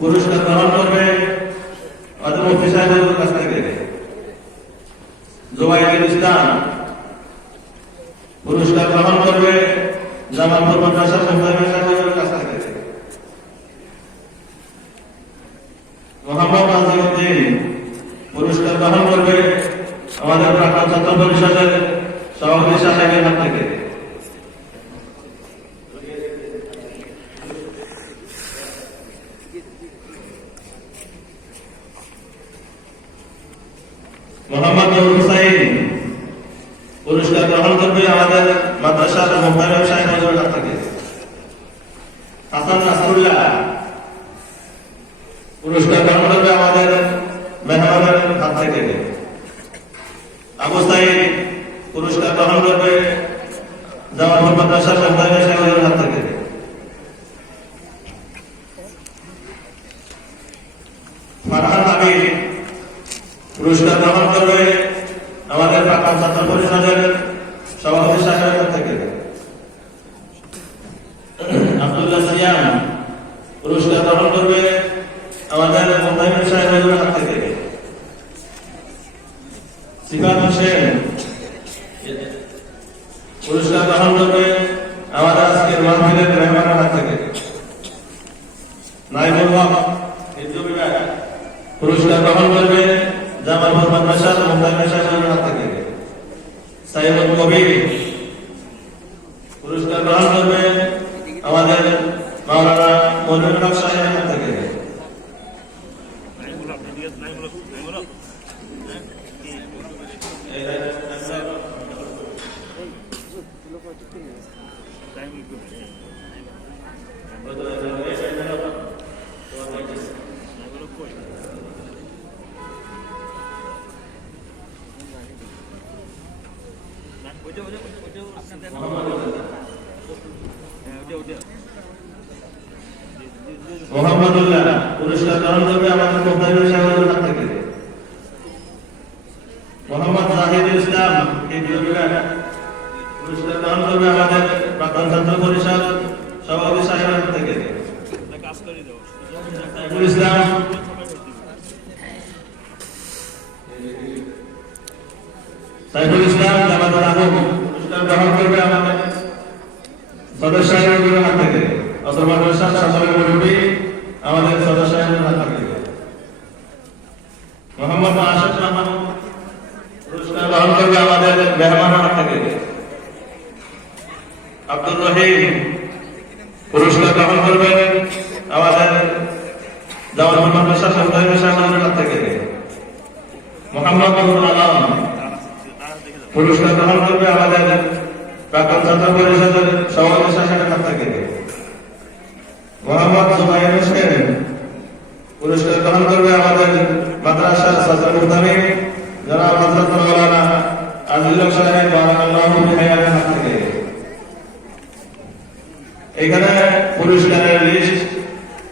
পুরস্কার গ্রহণ করবে অদম অফিসারের কাছ থেকে। জোবাইদুল ইসলাম পুরস্কার গ্রহণ করবে জামালপুর মাদ্রাসা সম্প্রদায়ের কাছ থেকে। মোহাম্মদ আজিমুদ্দিন পুরস্কার গ্রহণ করবে আমাদের প্রাক্তন ছাত্র পরিষদের সভাপতি সাহেবের হাত থেকে। মোহাম্মদ নুর হুসাইন পুরস্কার গ্রহণ করবে আমাদের মাদ্রাসার মোহতারাম সাহেব হাত থেকে হাসান নাসরুল্লাহ পুরস্কার গ্রহণ করবে আমাদের মেহমানের হাত থেকে। আবু সাইদ পুরস্কার গ্রহণ করবে জামালপুর মাদ্রাসার মোহতারাম সাহেব হজরের হাত থেকে ফারহান হাবিব পুরস্কার গ্রহণ করবে আমাদের প্রাক্তন ছাত্র পরিষদের সভাপতি সাহেবের থেকে। আব্দুল্লাহ সিয়াম পুরস্কার করবে আমাদের সাহেবের হাত থেকে। সিফাত হোসেন পুরস্কার গ্রহণ করবে আমাদের আজকের মাহফিলের মেহমানের হাত থেকে। নাইবুল হক পুরস্কার গ্রহণ করবে মোহতামিন সাহেবের হাত থেকে। সাইবুল কবির পুরস্কার গ্রহণ করবে আমাদের মাওলানা মনিরুল হক সাহেবের হাত থেকে। মোহাম্মদুল্লাহ, পুরস্কার গ্রহণ করবে আমাদের মোহতামিন সাহেবের হাত থেকে। মোহাম্মদ জাহিদুল ইসলাম হিন্দু পুরস্কার গ্রহণ করবে আমাদের প্রাক্তন ছাত্র পরিষদ সভাপতি সাহেবের হাত থেকে। ইসলাম। সাইফুল ইসলাম জামাতুল আহম পুরস্কার গ্রহণ করবে আমাদের সদস্য সাহেবের হাত থেকে। অসর মাদ্রাসা সকলের মুরব্বী আমাদের সদস্য সাহেবের করবে আমাদের মেহমানের হাত থেকে। আব্দুর রহিম পুরস্কার গ্রহণ করবেন আমাদের জামালপুর মাদ্রাসা সন্তানের সাহেবের হাত থেকে। পুরস্কার গ্রহণ করবে আমাদের প্রাক্তন ছাত্র পরিষদের শাসনের হাত থেকে মোহাম্মদ জুবাইর হোসেন পুরস্কার গ্রহণ করবে আমাদের মাদ্রাসার ছাত্র মুহতামি যারা মাদ্রাসা মৌলানা আজিজুল সাহেব বারাকাল্লাহু হাত থেকে। এখানে পুরস্কারের